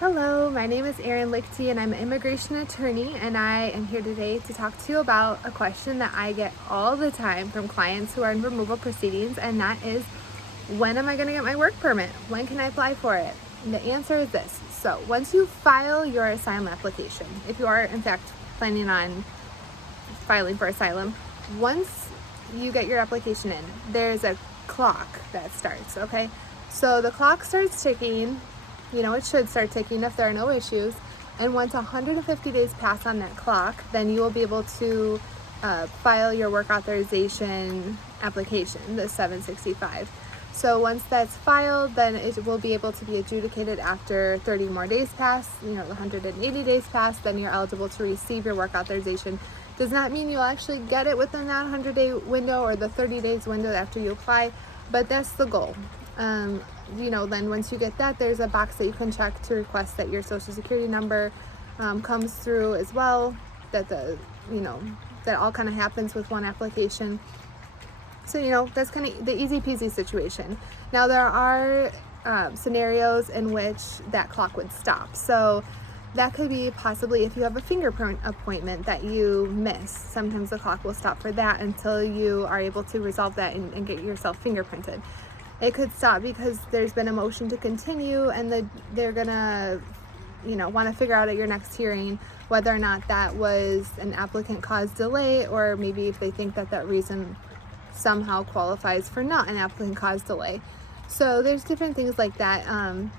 Hello, my name is Erin Lichty and I'm an immigration attorney, and I am here today to talk to you about a question that I get all the time from clients who are in removal proceedings, and that is, when am I going to get my work permit? When can I apply for it? And the answer is this. So once you file your asylum application, if you are in fact planning on filing for asylum, once you get your application in, there's a clock that starts, okay? So the clock starts ticking. It should start ticking if there are no issues. And once 150 days pass on that clock, then you will be able to file your work authorization application, the 765. So once that's filed, then it will be able to be adjudicated after 30 more days pass, the 180 days pass, then you're eligible to receive your work authorization. Does not mean you'll actually get it within that 100-day window or the 30 days window after you apply, but that's the goal. Then once you get that, there's a box that you can check to request that your social security number comes through as well, that that all kind of happens with one application. So, that's kind of the easy peasy situation. Now, there are scenarios in which that clock would stop. So that could be possibly if you have a fingerprint appointment that you miss. Sometimes the clock will stop for that until you are able to resolve that and get yourself fingerprinted. It could stop because there's been a motion to continue, and they're gonna want to figure out at your next hearing whether or not that was an applicant caused delay, or maybe if they think that reason somehow qualifies for not an applicant caused delay. So there's different things like that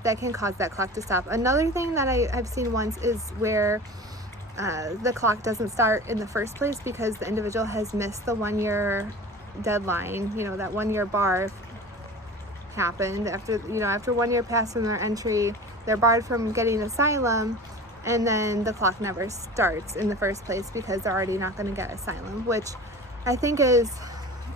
that can cause that clock to stop. Another thing that I've seen once is where the clock doesn't start in the first place because the individual has missed the 1-year deadline. That 1-year bar happened after 1 year passed from their entry, they're barred from getting asylum, and then the clock never starts in the first place because they're already not going to get asylum, which I think is,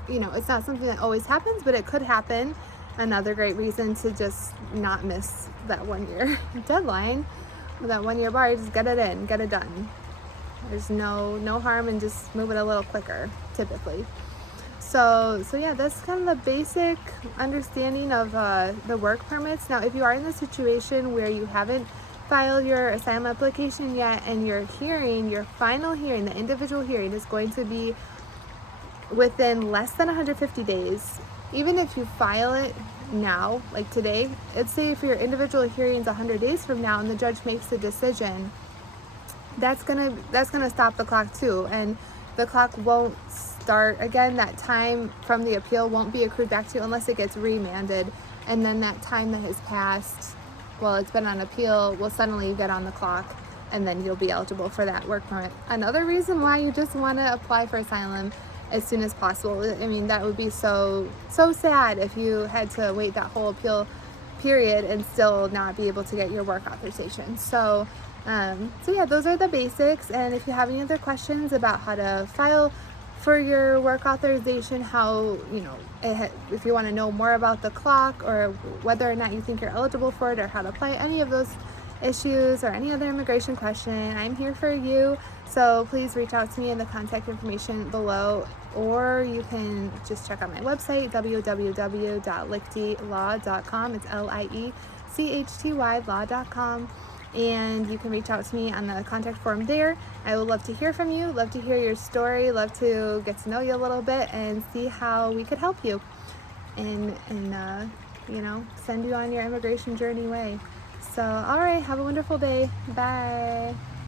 it's not something that always happens, but it could happen. Another great reason to just not miss that 1-year deadline, that 1-year bar. Just get it in, get it done. There's no harm in just moving a little quicker, typically. So yeah, that's kind of the basic understanding of the work permits. Now, if you are in the situation where you haven't filed your asylum application yet, and your final hearing, the individual hearing, is going to be within less than 150 days, even if you file it now, like today, let's say if your individual hearing is 100 days from now and the judge makes a decision, that's gonna stop the clock too, and the clock won't start again. That time from the appeal won't be accrued back to you unless it gets remanded, and then that time that has passed while it's been on appeal will suddenly get on the clock, and then you'll be eligible for that work permit. Another reason why you just want to apply for asylum as soon as possible. I mean, that would be so sad if you had to wait that whole appeal period and still not be able to get your work authorization. So yeah, those are the basics. And if you have any other questions about how to file for your work authorization, if you want to know more about the clock, or whether or not you think you're eligible for it, or how to apply, any of those issues or any other immigration question, I'm here for you. So please reach out to me in the contact information below, or you can just check out my website, www.lichtylaw.com. It's LIECHTY law.com. And you can reach out to me on the contact form there. I would love to hear from you, love to hear your story, love to get to know you a little bit and see how we could help you and send you on your immigration journey way. So, all right, have a wonderful day. Bye.